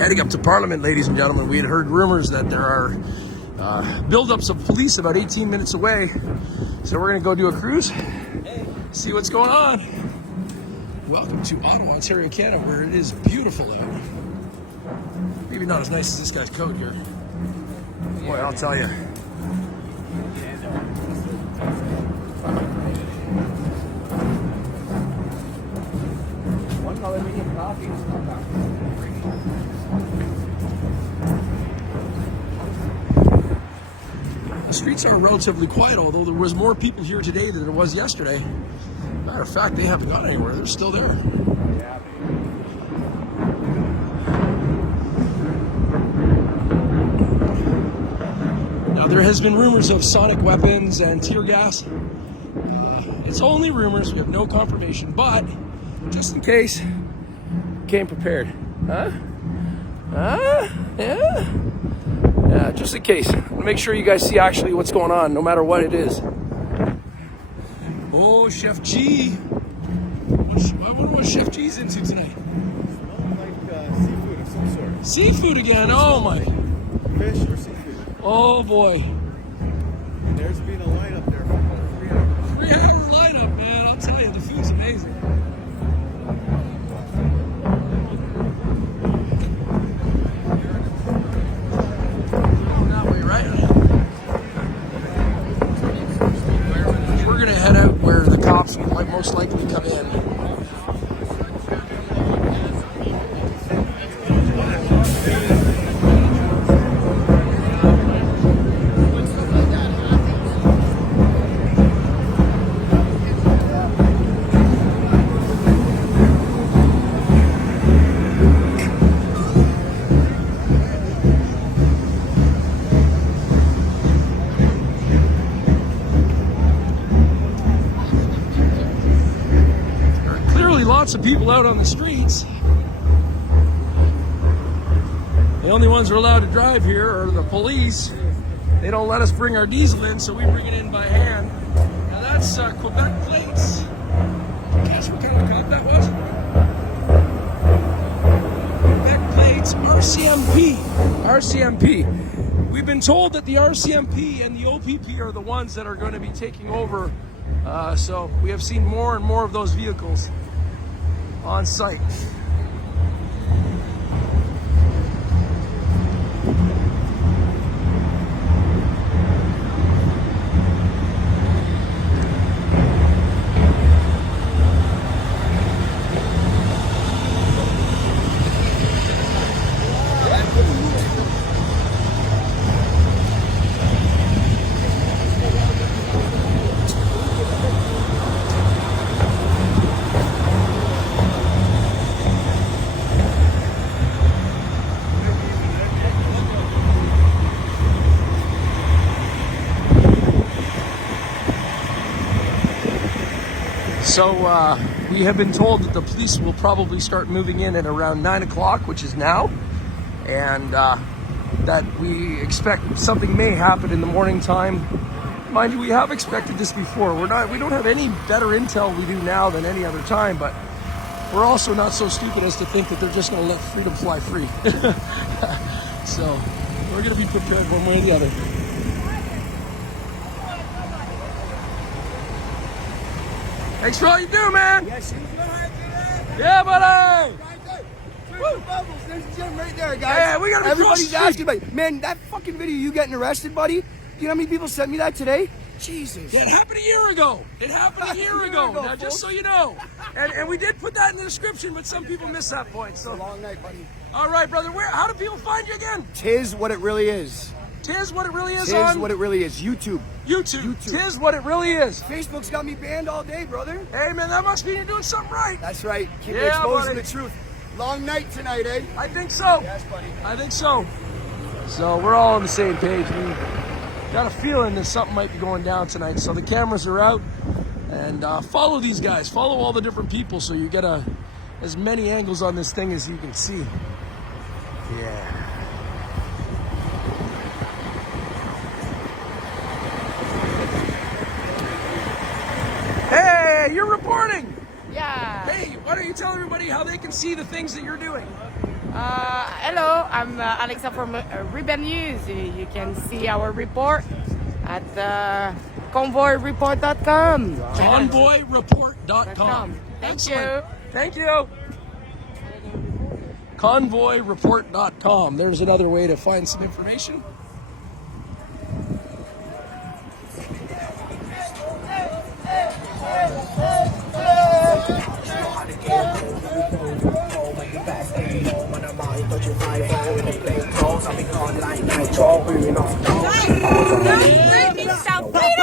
Heading up to Parliament, ladies and gentlemen. We had heard rumors that there are buildups of police about 18 minutes away. So we're going to go do a cruise, see what's going on. Welcome to Ottawa, Ontario, Canada, where it is beautiful out. Maybe not as nice as this guy's coat here. Boy, I'll tell you. The streets are relatively quiet, although there was more people here today than there was yesterday. Matter of fact, they haven't gone anywhere. They're still there. Now, there has been rumors of sonic weapons and tear gas. It's only rumors. We have no confirmation, but just in case, came prepared. Huh? Yeah? Yeah, just in case. Make sure you guys see actually what's going on, no matter what it is. Oh, Chef G. I wonder what Chef G's into tonight. Like seafood of some sort. Seafood again, oh my. Fish or seafood. Oh boy. And there's been a lineup there for about 3 hours. 3 hour lineup, man. I'll tell you, the food's amazing. Head out where the cops might most likely come in. Lots of people out on the streets. The only ones who are allowed to drive here are the police. They don't let us bring our diesel in, so we bring it in by hand. Now that's Quebec plates. Guess what kind of cop that was? Quebec plates, RCMP. RCMP. We've been told that the RCMP and the OPP are the ones that are going to be taking over. So we have seen more and more of those vehicles on site. So we have been told that the police will probably start moving in at around 9 o'clock, which is now, and that we expect something may happen in the morning time. Mind you, we have expected this before. We don't have any better intel we do now than any other time, but we're also not so stupid as to think that they're just going to let freedom fly free. So we're going to be prepared one way or the other. Thanks for all you do, man. Yes, yeah, buddy. Woo. There's a gym right there, guys. Yeah, we gotta be Everybody's asking, buddy. Man, that fucking video you getting arrested, buddy. You know how many people sent me that today? Jesus. Yeah, it happened a year ago. It happened a year ago. Now, just so you know. And we did put that in the description, but some people missed that point. So. It's a long night, buddy. All right, brother. How do people find you again? Tis What It Really Is. Tis What It Really Is Tis on? What It Really Is. YouTube. Tis What It Really Is. Facebook's got me banned all day, brother. Hey, man, that must mean you're doing something right. That's right. Keep Yeah, exposing buddy. the truth. Long night tonight, eh? I think so. Yes, buddy. I think so. So we're all on the same page. We got a feeling that something might be going down tonight. So the cameras are out, and follow these guys. Follow all the different people so you get as many angles on this thing as you can see. Yeah. Hey, you're reporting. Yeah. Hey, why don't you tell everybody how they can see the things that you're doing? Hello, I'm Alexa from Ribbon News. You can see our report at convoyreport.com. Convoyreport.com. Thank Excellent. you. Thank you. Convoyreport.com. There's another way to find some information.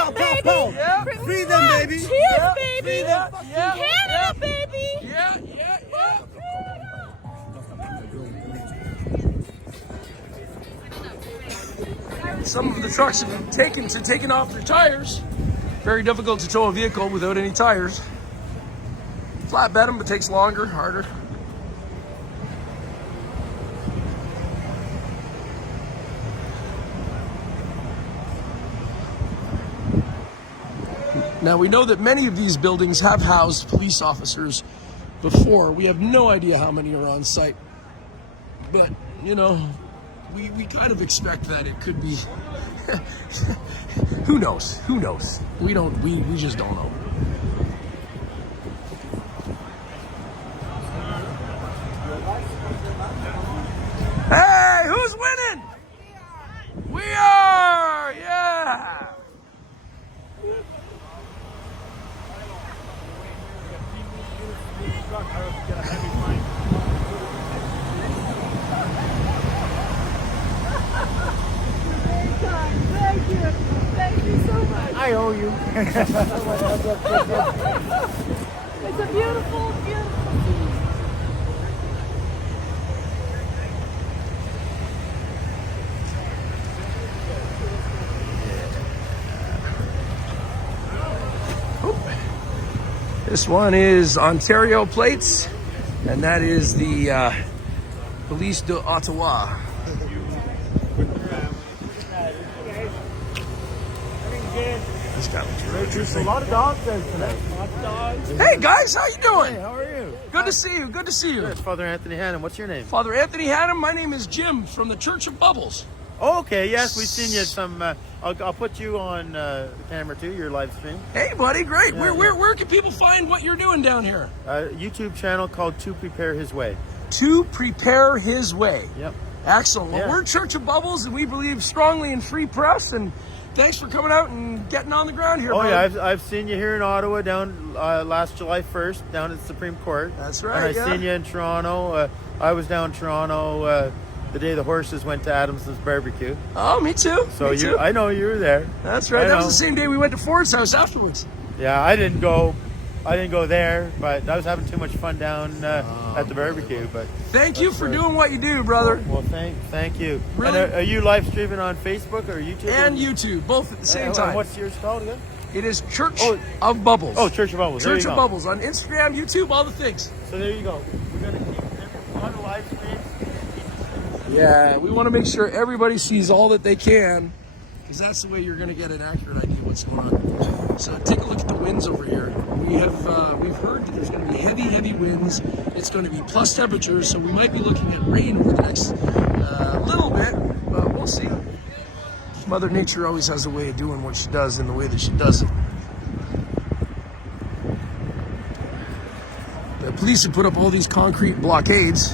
Free them, baby. Cheers, baby. Yeah. Canada, baby. Yeah. Some of the trucks have been taken off their tires. Very difficult to tow a vehicle without any tires. Flatbed them, but takes longer, harder. Now, we know that many of these buildings have housed police officers before. We have no idea how many are on site. But, you know, we kind of expect that it could be. Who knows? We just don't know. Hey, who's winning? We are! Yeah! Thank you so much. I owe you. It's a beautiful, beautiful scene. This one is Ontario plates, and that is the Police de Ottawa. This guy looks really There's a lot of dogs there tonight. Hey guys, how you doing? Hey, how are you? Good to see you. Good to see you. It's Father Anthony Hannum. What's your name? Father Anthony Hannum. My name is Jim from the Church of Bubbles. Oh, okay, yes, we've seen you some. I'll put you on camera too, your live stream. Hey, buddy, great. Yeah, Where can people find what you're doing down here? YouTube channel called To Prepare His Way. To Prepare His Way. Yep. Excellent. Well, Yeah. we're Church of Bubbles, and we believe strongly in free press. And thanks for coming out and getting on the ground here. Oh brother. yeah, I've seen you here in Ottawa down last July 1st down at the Supreme Court. That's And right. I've Yeah. seen you in Toronto. I was down in Toronto the day the horses went to Adamson's barbecue. Oh, me too. So me too. I know you were there. That's right. I That was know. the same day we went to Ford's house afterwards. Yeah, I didn't go there, but I was having too much fun down at the barbecue. But Thank you That's for right. doing what you do, brother. well, thank you. Really? And are you live streaming on Facebook or YouTube? And YouTube, both at the same And time. what's yours called again? It is Church Oh. of Bubbles. Oh, Church of Bubbles. There Church you of go. Bubbles on Instagram, YouTube, all the things. So there you go. We're gonna keep on the live stream. Yeah, we want to make sure everybody sees all that they can, because that's the way you're going to get an accurate idea of what's going on. So take a look at the winds over here. We've heard that there's going to be heavy winds. It's going to be plus temperatures, so we might be looking at rain over the next little bit, but we'll see. Mother Nature always has a way of doing what she does in the way that she does it. The police have put up all these concrete blockades.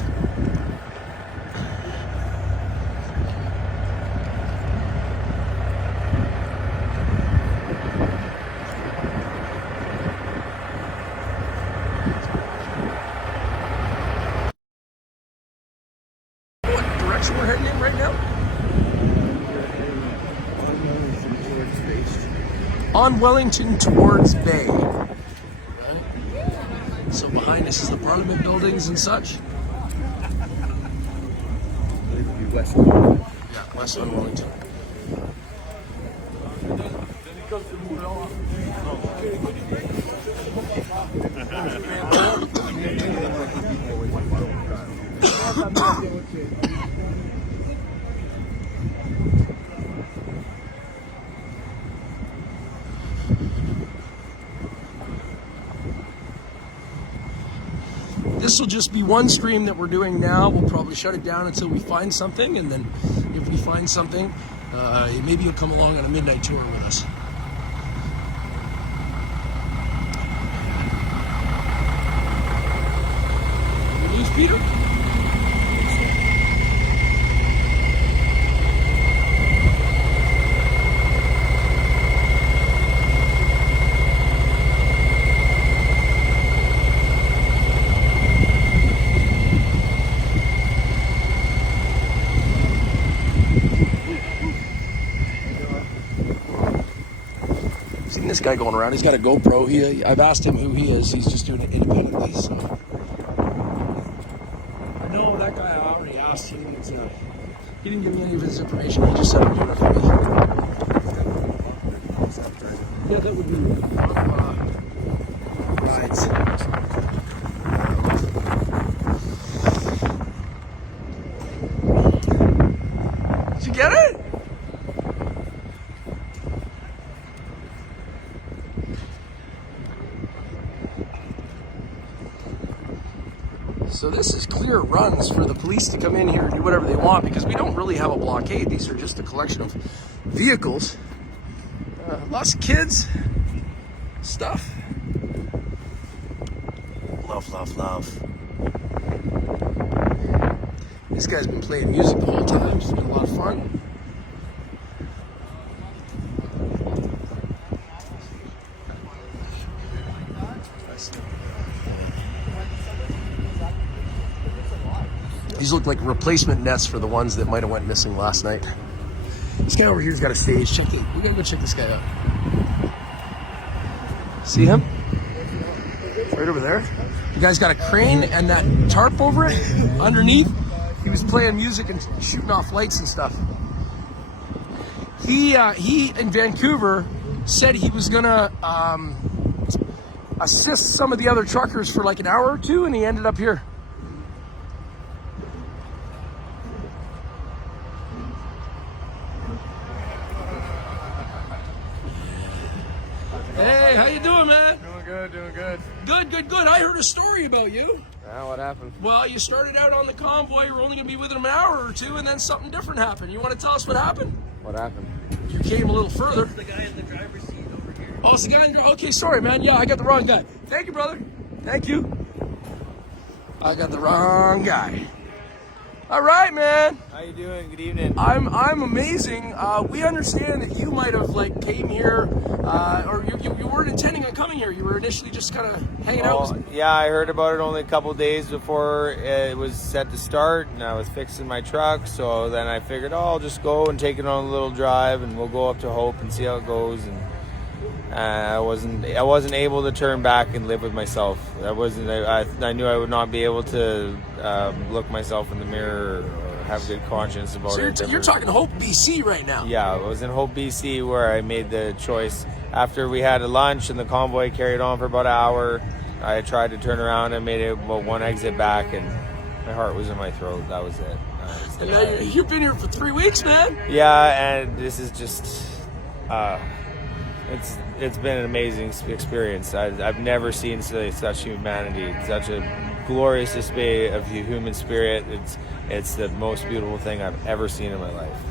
What direction we're heading in right now? On Wellington towards Bay. So behind us is the Parliament buildings and such. West. Yeah, west on Wellington. This will just be one stream that we're doing now. We'll probably shut it down until we find something, and then if we find something, maybe you'll come along on a midnight tour with us. You lose Peter? Seen this guy going around. He's got a GoPro. I've asked him who he is. He's just doing it independently. So I know that guy. I already asked him. He didn't give me any of his information. He just said I'm doing it for me. Yeah, that would be guides. Did you get it? So this is clear runs for the police to come in here and do whatever they want, because we don't really have a blockade. These are just a collection of vehicles. Lots of kids, stuff. Love, love, love. This guy's been playing music the whole time. It's been a lot of fun. These look like replacement nets for the ones that might have went missing last night. This guy over here's got a stage. We gotta go check this guy out. See him? Right over there. The guy's got a crane and that tarp over it underneath. He was playing music and shooting off lights and stuff. He in Vancouver said he was gonna assist some of the other truckers for like an hour or two, and he ended up here. Hey, how you doing, man? Doing good. Good. I heard a story about you. Yeah, what happened? Well, you started out on the convoy, you were only going to be with him an hour or two, and then something different happened. You want to tell us what happened? What happened? You came a little further. The guy in the driver's seat over here. Oh, it's the guy in the... Okay, sorry, man. Yeah, I got the wrong guy. Thank you, brother. Thank you. I got the wrong guy. All right, man. How you doing? Good evening. I'm amazing. We understand that you might have came here, or you weren't intending on coming here. You were initially just kind of hanging out. Yeah, I heard about it only a couple days before it was set to start, and I was fixing my truck. So then I figured, I'll just go and take it on a little drive, and we'll go up to Hope and see how it goes. And I wasn't able to turn back and live with myself. I knew I would not be able to look myself in the mirror or have good conscience about it. So you're talking Hope, BC right now. Yeah, I was in Hope, BC, where I made the choice. After we had a lunch and the convoy carried on for about an hour, I tried to turn around and made it about one exit back, and my heart was in my throat. That was it. And now you've been here for 3 weeks, man. Yeah, and this is just... It's been an amazing experience. I've never seen such humanity, such a glorious display of the human spirit. It's the most beautiful thing I've ever seen in my life.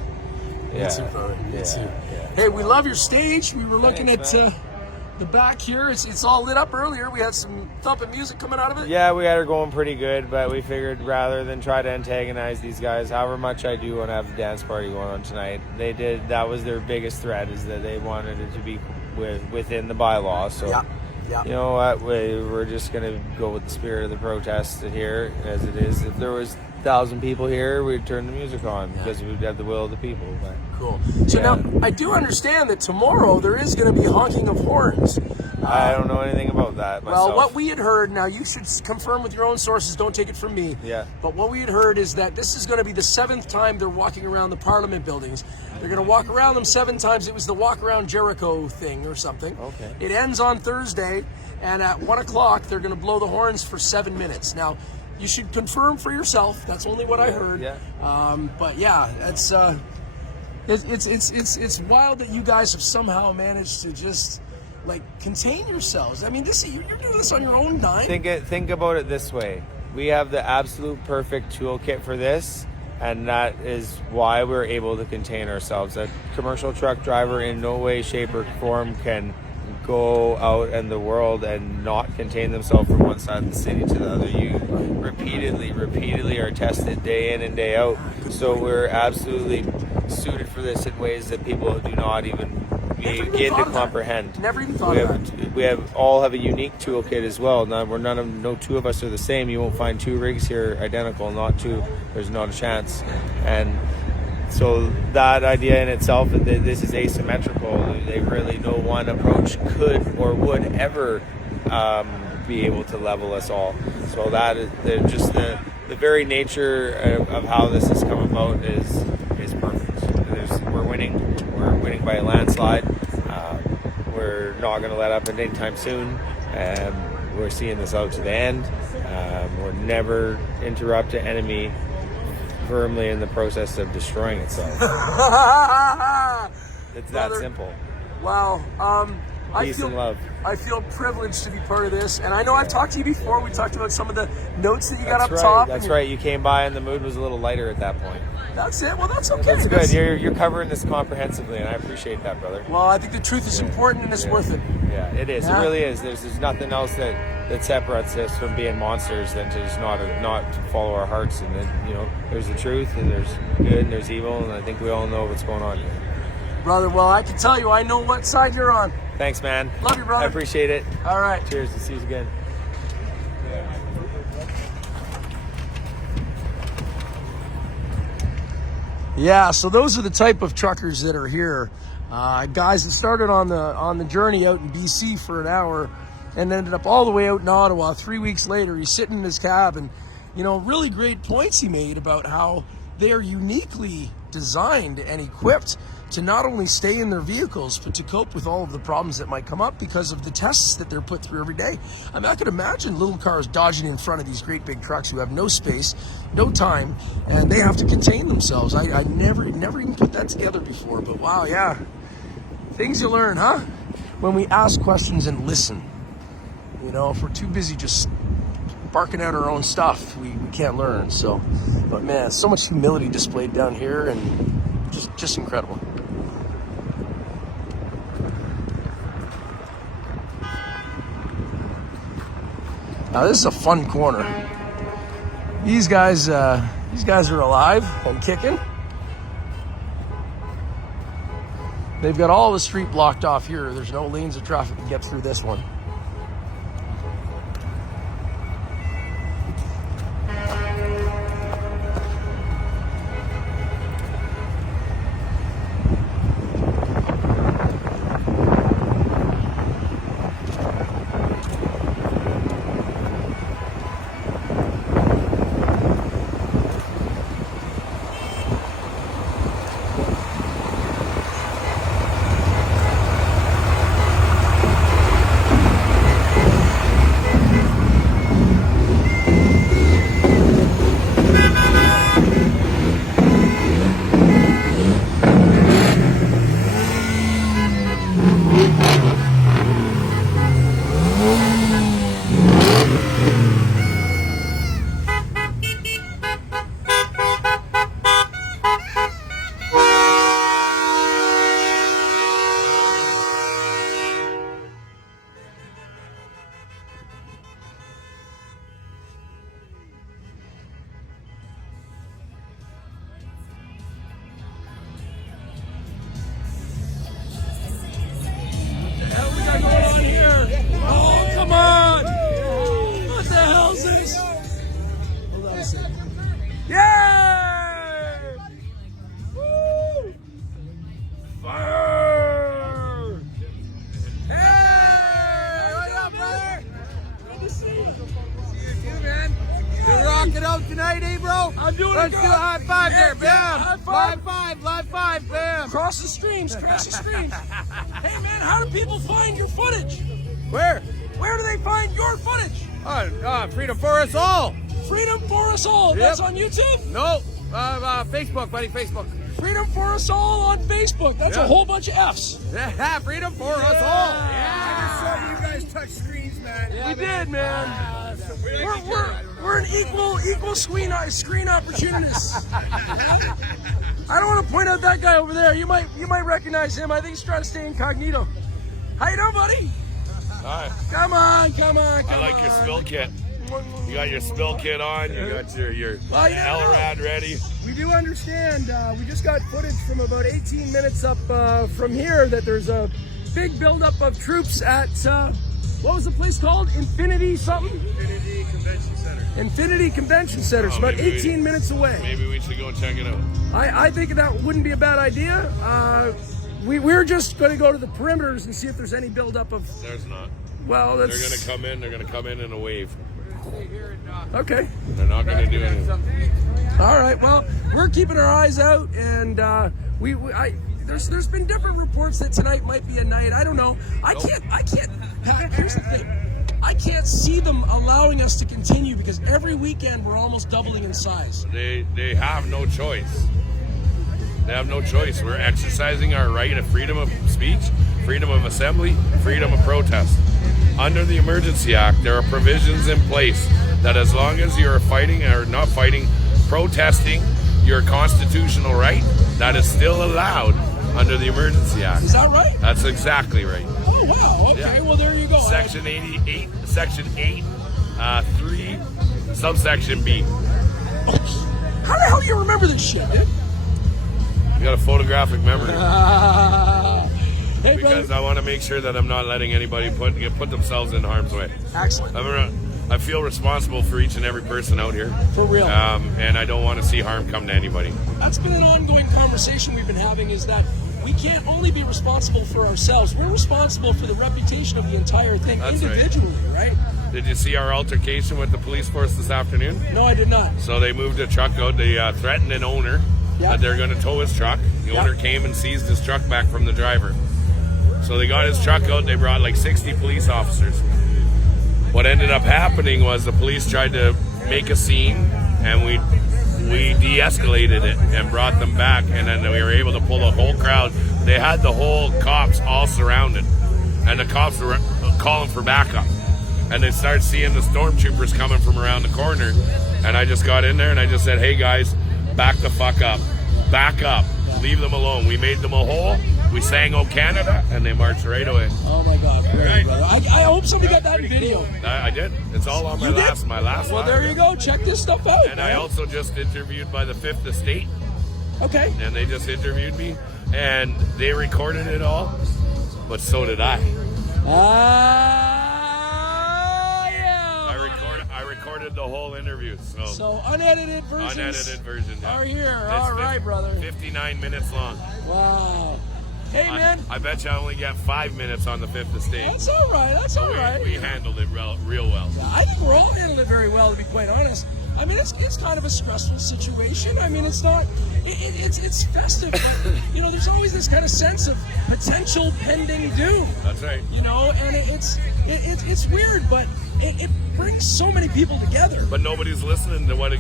Yeah. Me too. Hey, we love your stage. We were looking at the back here. It's all lit up earlier. We had some thumping music coming out of it. Yeah, we had her going pretty good, but we figured rather than try to antagonize these guys, however much I do want to have the dance party going on tonight, that was their biggest threat, is that they wanted it to be within the bylaw. So Yeah. you know what, we're just going to go with the spirit of the protest here as it is. If there was 1,000 people here, we'd turn the music on because we'd have the will of the people. But cool. So now, I do understand that tomorrow there is going to be honking of horns. I don't know anything about that myself. Well, what we had heard, now you should confirm with your own sources, don't take it from me. Yeah. But what we had heard is that this is going to be the 7th time they're walking around the Parliament buildings. They're going to walk around them 7 times. It was the walk around Jericho thing or something. Okay. It ends on Thursday, and at 1 o'clock they're going to blow the horns for 7 minutes. Now, you should confirm for yourself. That's only what I heard. Yeah. But yeah, it's wild that you guys have somehow managed to just contain yourselves. I mean, you're doing this on your own dime. Think about it this way. we have the absolute perfect toolkit for this, and that is why we're able to contain ourselves. A commercial truck driver in no way, shape, or form can go out in the world and not contain themselves from one side of the city to the other. You repeatedly are tested day in and day out. So we're absolutely suited for this in ways that people do not even begin to comprehend. Never even thought of that. We all have a unique toolkit as well. Now, no two of us are the same. You won't find two rigs here identical, not two. There's not a chance. And so that idea in itself, that this is asymmetrical. They really, no one approach could or would ever be able to level us all. So that is just the very nature of how this has come about is perfect. We're winning. We're winning by a landslide. We're not going to let up anytime soon. We're seeing this out to the end. We're never interrupt an enemy firmly in the process of destroying itself. It's that simple. Wow. Peace and love. I feel privileged to be part of this, and I know I've talked to you before. We talked about some of the notes that you got up top. That's right. You came by and the mood was a little lighter at that point. That's it. Well, that's okay. That's good. You're covering this comprehensively, and I appreciate that, brother. Well, I think the truth is important, and it's worth it. Yeah, it is. Yeah. It really is. There's nothing else that separates us from being monsters than to just not follow our hearts. And then, there's the truth, and there's good, and there's evil, and I think we all know what's going on here. Brother, well, I can tell you, I know what side you're on. Thanks, man. Love you, brother. I appreciate it. All right. Cheers. To see you again. Yeah, so those are the type of truckers that are here. Guys that started on the journey out in BC for an hour and ended up all the way out in Ottawa. 3 weeks later, he's sitting in his cab, and really great points he made about how they are uniquely designed and equipped to not only stay in their vehicles, but to cope with all of the problems that might come up because of the tests that they're put through every day. I mean, I could imagine little cars dodging in front of these great big trucks who have no space, no time, and they have to contain themselves. I never even put that together before, but wow, yeah. Things you learn, huh? When we ask questions and listen. If we're too busy just barking out our own stuff, we can't learn. So, but man, so much humility displayed down here, and just incredible. Now this is a fun corner. These guys are alive and kicking. They've got all the street blocked off here. There's no lanes of traffic to get through this one. Yay! Woo! Fire! Hey! What up, brother? Good to see you. See you too, man. You rocking out tonight, eh, bro? I'm doing Let's it. do a high five there, bam. High five. Live five, bam. Cross the streams, cross the streams. Hey, man, how do people find your footage? Where? Where do they find your footage? Freedom for us all. Freedom for Us All. That's on YouTube? No, Facebook, buddy, Facebook. Freedom for Us All on Facebook. That's a whole bunch of F's. Yeah, freedom for us all. Yeah. I just saw you guys touch screens, man. We did, man. We're an equal screen opportunists. I don't want to point out that guy over there. You might recognize him. I think he's trying to stay incognito. How you doing, buddy? Hi. Come on. I like your spill kit. You got your spill kit on. You got your LRAD ready. We do understand. We just got footage from about 18 minutes up from here that there's a big buildup of troops at what was the place called? Infinity something? Infinity Convention Center. Infinity Convention Center. It's about 18 minutes away. Maybe we should go and check it out. I think that wouldn't be a bad idea. We're just going to go to the perimeters and see if there's any buildup of. There's not. Well, that's. They're going to come in a wave. Okay. They're not going to do anything. All right. Well, we're keeping our eyes out, and there's been different reports that tonight might be a night. I don't know. I can't. Here's the thing. I can't see them allowing us to continue because every weekend we're almost doubling in size. They have no choice. They have no choice. We're exercising our right of freedom of speech, freedom of assembly, freedom of protest. Under the Emergency Act, there are provisions in place that as long as you are fighting or not fighting, protesting your constitutional right, that is still allowed under the Emergency Act. Is that right? That's exactly right. Oh, wow. Okay, Yeah. well, there you go. Section 88, Section 8, 3, subsection B. How the hell do you remember this shit, dude? You got a photographic memory. Hey, Because brother. I want to make sure that I'm not letting anybody put themselves in harm's way. Excellent. I feel responsible for each and every person out here. For real. And I don't want to see harm come to anybody. That's been an ongoing conversation we've been having, is that we can't only be responsible for ourselves. We're responsible for the reputation of the entire thing That's right. individually, right? Did you see our altercation with the police force this afternoon? No, I did not. So they moved a truck out. They threatened an owner that they're going to tow his truck. The owner came and seized his truck back from the driver. So they got his truck out. They brought like 60 police officers. What ended up happening was the police tried to make a scene, and we de-escalated it and brought them back, and then we were able to pull the whole crowd. They had the whole cops all surrounded, and the cops were calling for backup. And they started seeing the stormtroopers coming from around the corner, and I just got in there and I just said, "Hey guys, back the fuck up. Back up. Leave them alone." We made them a hole. We sang "Oh Canada," and they marched right away. Oh my God, brother. I hope somebody got that in video. I did. It's all on my You did? last Well, live. there you go. Check this stuff out. And man. I also just interviewed by the 5th Estate, Okay. and they just interviewed me, and they recorded it all, but so did I. Yeah. I recorded the whole interview, So unedited versions unedited version. Yeah. are here. It's All right, brother. 59 minutes long. Wow. Hey, man. I bet you I only get 5 minutes on the 5th Estate. That's all right. That's all right. We handled it real well. I think we're all handling it very well, to be quite honest. I mean, it's kind of a stressful situation. I mean, it's not. It's festive, but there's always this kind of sense of potential pending doom. That's right. And it's weird, but it brings so many people together. But nobody's listening to what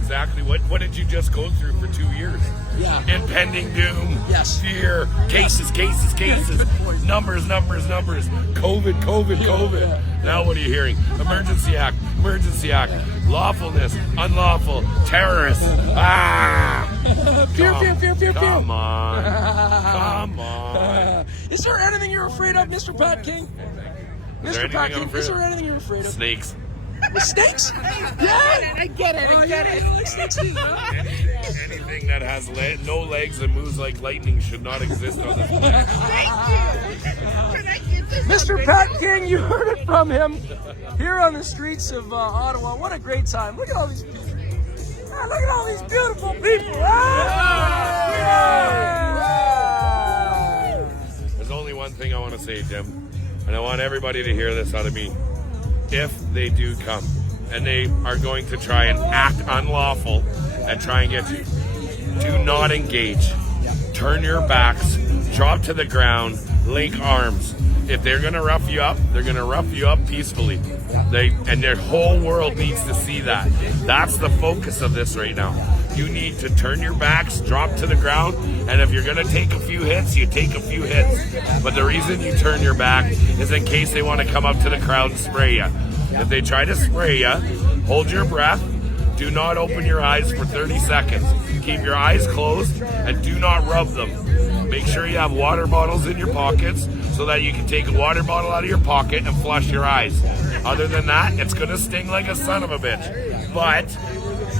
did you just go through for 2 years? Yeah. Impending doom. Yes. Fear. Cases. Good point. Numbers. COVID. Yeah. Now what are you hearing? Emergency Act. Lawfulness. Unlawful. Terrorists. Fear. Come on. Is there anything you're afraid of, Mr. Pat King? there Mr. Pat anything I'm King, afraid is there of? anything you're afraid of? Snakes. With snakes? Yeah. I get it. You like snakes too, huh? Anything that has no legs and moves like lightning should not exist on this planet. Mr. Pat King, you heard it from him here on the streets of Ottawa. What a great time. Look at all these people. Ah, look at all these beautiful people. There's only one thing I want to say, Jim, and I want everybody to hear this out of me. If they do come, and they are going to try and act unlawful and try and get you, do not engage. Turn your backs, drop to the ground, link arms. If they're going to rough you up, they're going to rough you up peacefully. And their whole world needs to see that. That's the focus of this right now. You need to turn your backs, drop to the ground, and if you're going to take a few hits, you take a few hits. But the reason you turn your back is in case they want to come up to the crowd and spray you. If they try to spray you, hold your breath, Do not open your eyes for 30 seconds. Keep your eyes closed and do not rub them. Make sure you have water bottles in your pockets so that you can take a water bottle out of your pocket and flush your eyes. Other than that, it's going to sting like a son of a bitch. But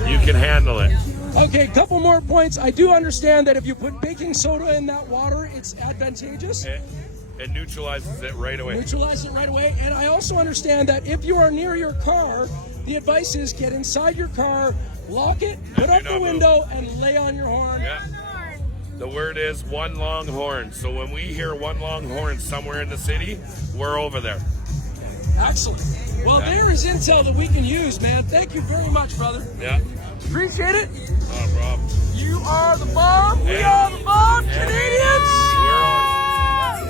you can handle it. Okay, couple more points. I do understand that if you put baking soda in that water, it's advantageous. It neutralizes it right away. Neutralize it right away. And I also understand that if you are near your car, the advice is get inside your car, lock it, put up the window, and lay on your horn. Yeah. The word is one long horn. So when we hear one long horn somewhere in the city, we're over there. Excellent. Well, there is intel that we can use, man. Thank you very much, brother. Yeah. Appreciate it. No problem. You are the bomb. We are the bomb, Canadians.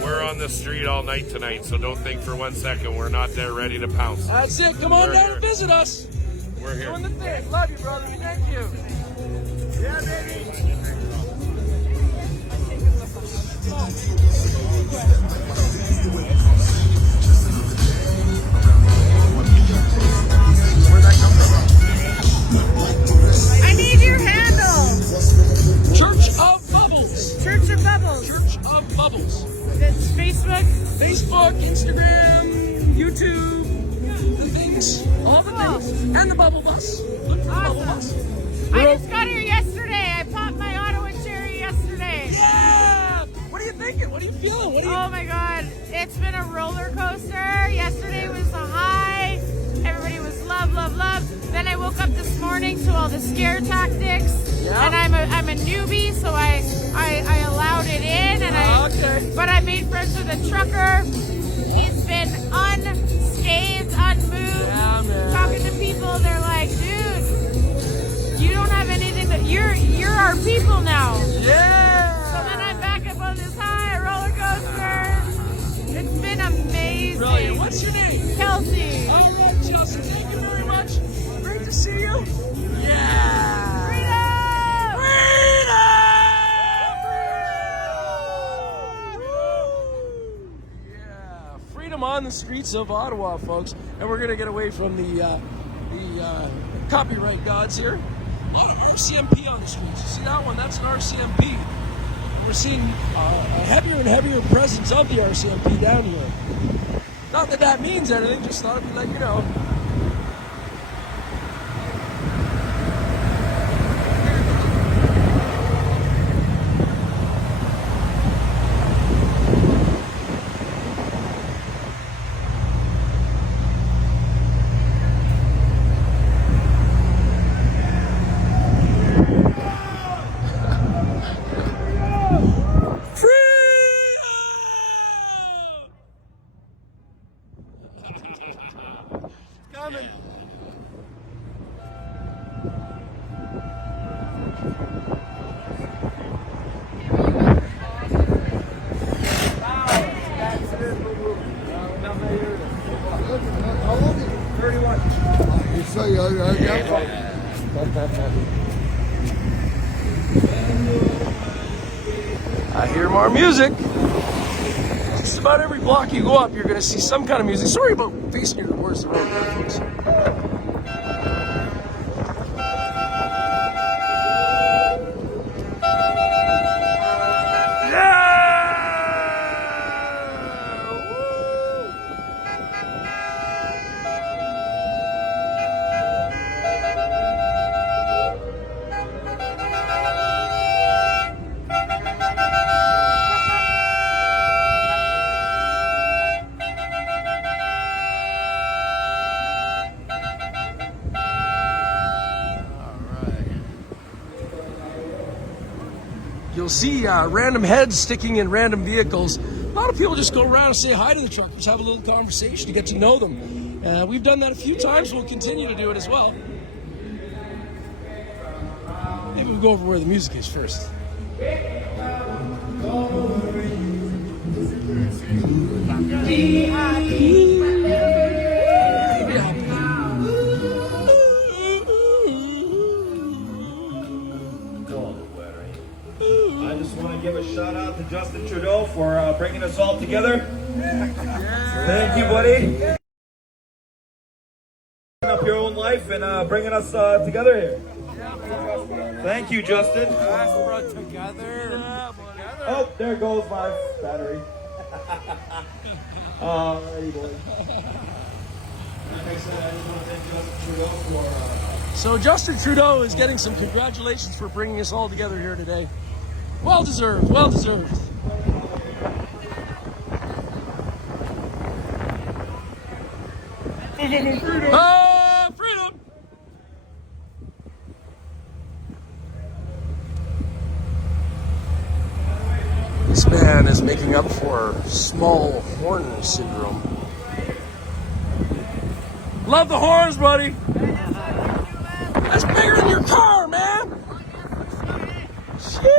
We're on the street all night tonight, so don't think for 1 second we're not there ready to pounce. That's it. Come on We're down here. and visit us. We're here. Doing the thing. Love you, brother. Thank you. Yeah, baby. I need your handle. Church of Bubbles. Church of Bubbles. Church of Bubbles. It's Facebook. Facebook, Instagram, YouTube, the things, all the things, and the Bubble Bus. Look for the Bubble Bus. I just got here yesterday. I popped my Ottawa cherry yesterday. Yeah! What are you thinking? What are you feeling? What are you? Oh my God. It's been a roller coaster. Yesterday was a high. Everybody was love, love, love. Then I woke up this morning to all the scare tactics. Yeah. And I'm a newbie, so I allowed it in, and Okay. but I made friends with a trucker. He's been unscathed, unmoved. Yeah, man. Talking to people, they're like, dude, you don't have anything that you're our people now. Yeah! So then I'm back up on this high roller coaster. It's been amazing. Brilliant. What's your name? Kelsey. All right, Chelsea. Thank you very much. Great to see you. Yeah! Freedom! Yeah, freedom on the streets of Ottawa, folks. And we're gonna get away from the copyright gods here. A lot of RCMP on the streets. You see that one? That's an RCMP. We're seeing a heavier and heavier presence of the RCMP down here. Not that that means anything. Just thought I'd let you know. Coming. I hear more music. Just about every block you go up, you're going to see some kind of music. Sorry about facing your towards the road there, folks. You'll see random heads sticking in random vehicles. A lot of people just go around and say hi to the truckers, have a little conversation to get to know them. We've done that a few times. We'll continue to do it as well. Maybe we'll go over where the music is first. I just want to give a shout out to Justin Trudeau for bringing us all together. Thank you, buddy. Up your own life been bringing us together here. Thank you, Justin. Oh, there goes my battery. Alrighty, boys. Like I said, I just want to thank Justin Trudeau for. So Justin Trudeau is getting some congratulations for bringing us all together here today. Well deserved, well deserved. Freedom! This man is making up for small horn syndrome. Love the horns, buddy! That's bigger than your car, man! Shee!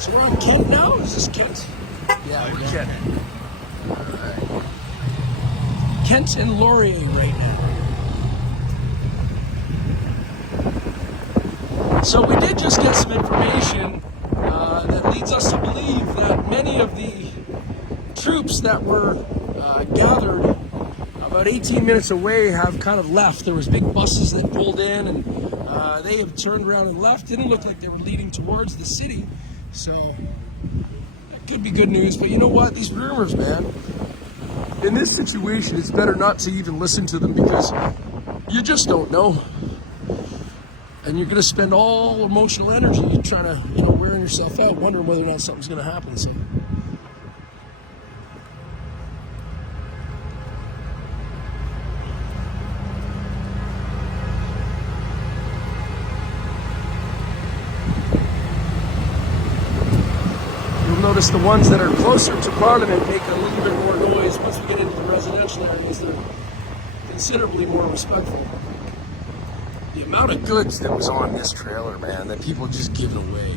So we're on Kent now? Is this Kent? Yeah, we're Kent. Alright. Kent and Laurier right now. So we did just get some information that leads us to believe that many of the troops that were gathered about 18 minutes away have kind of left. There was big buses that pulled in and they have turned around and left. Didn't look like they were leading towards the city. So that could be good news, but you know what? These rumors, man, in this situation, it's better not to even listen to them because you just don't know. And you're going to spend all emotional energy trying to, wearing yourself out, wondering whether or not something's going to happen. So. You'll notice the ones that are closer to Parliament make a little bit more noise. Once we get into the residential areas, they're considerably more respectful. The amount of goods that was on this trailer, man, that people just giving away.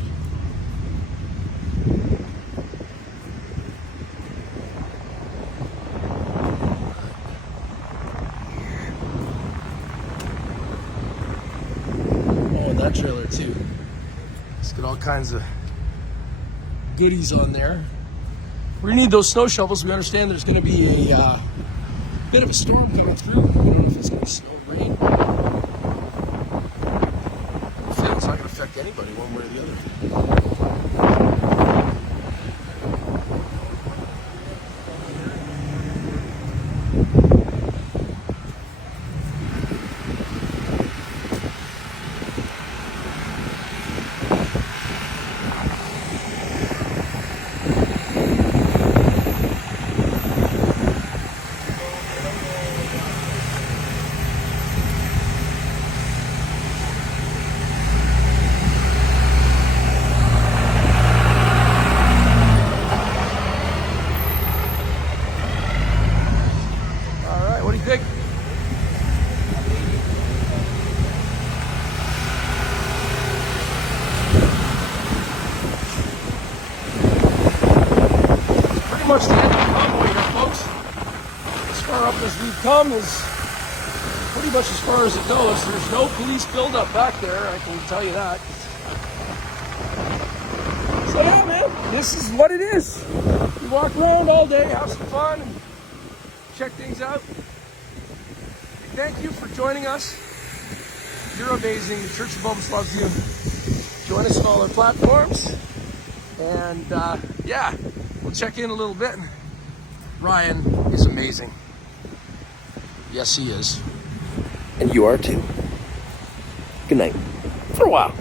Oh, and that trailer too. It's got all kinds of goodies on there. We need those snow shovels. We understand there's going to be a bit of a storm coming through. We don't know if it's going to snow or rain. It's not going to affect anybody one way or the other. What do you think? Pretty much the end of the convoy here, folks. As far up as we've come is pretty much as far as it goes. There's no police buildup back there, I can tell you that. So yeah, man, this is what it is. You walk around all day, have some fun, and check things out. Thank you for joining us. You're amazing. The Church of Bomas loves you. Join us on all our platforms. And yeah, we'll check in a little bit. Ryan is amazing. Yes, he is. And you are too. Good night. For a while.